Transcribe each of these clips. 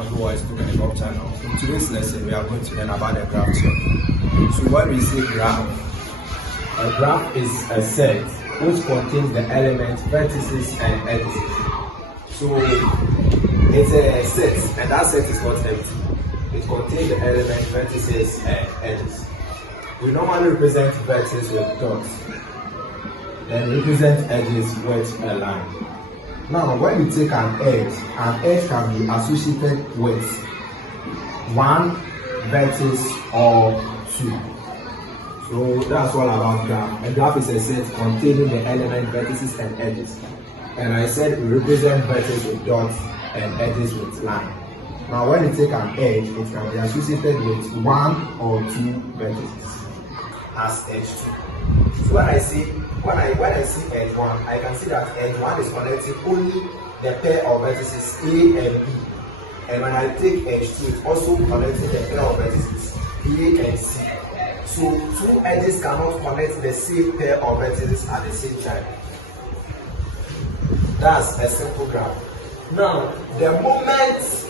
Who is to the above channel. In today's lesson, we are going to learn about the graph check. So when we say graph, a graph is a set which contains the elements, vertices, and edges. So it's a set, and that set is not empty. It contains the elements, vertices, and edges. We normally represent vertices with dots, then represent edges with a line. Now, when you take an edge can be associated with one vertex or two. So that's all about graph. A graph is a set containing the element, vertices, and edges. And I said we represent vertex with dots and edges with line. Now, when you take an edge, it can be associated with one or two vertices as edge 2. So when I see edge 1, I can see that edge 1 is connecting only the pair of vertices A and B. And when I take edge 2, it's also connecting the pair of vertices A and C. So two edges cannot connect the same pair of vertices at the same time. That's a simple graph. Now, the moment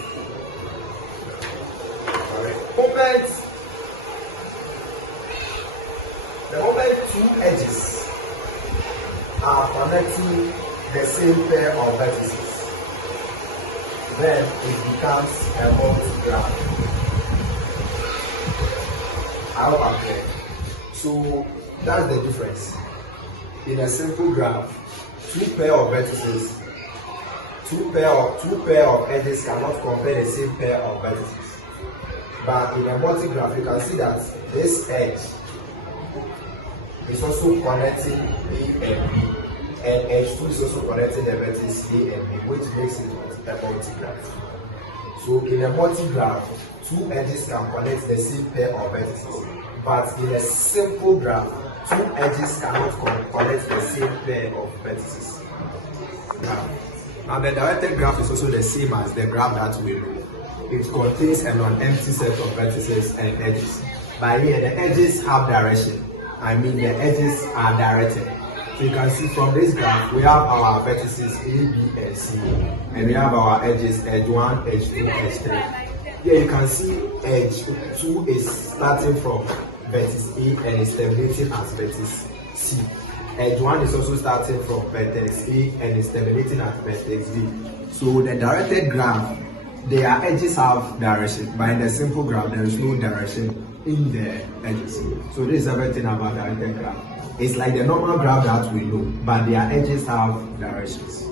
two edges are connecting the same pair of vertices, then it becomes a multi-graph. How appear? So that's the difference. In a simple graph, two pair of vertices, two pair of edges cannot compare the same pair of vertices. But in a multi-graph, you can see that this edge is also connecting A and B, and edge 2 is also connecting the vertex A and B, which makes it a multi-graph. So in a multi-graph, two edges can connect the same pair of vertices, but in a simple graph, two edges cannot connect the same pair of vertices. Now the directed graph is also the same as the graph that we know. It contains a non-empty set of vertices and edges. But here, the edges have direction. I mean, the edges are directed. So you can see from this graph, we have our vertices A, B, and C. And we have our edges, edge 1, edge 2, edge 3. Here you can see edge 2 is starting from vertex A and is terminating as vertex C. Edge 1 is also starting from vertex A and is terminating at vertex B. So the directed graph, their edges have direction, but in the simple graph, there is no direction in the edges. So this is everything about directed graph. It's like the normal graph that we know, but their edges have directions.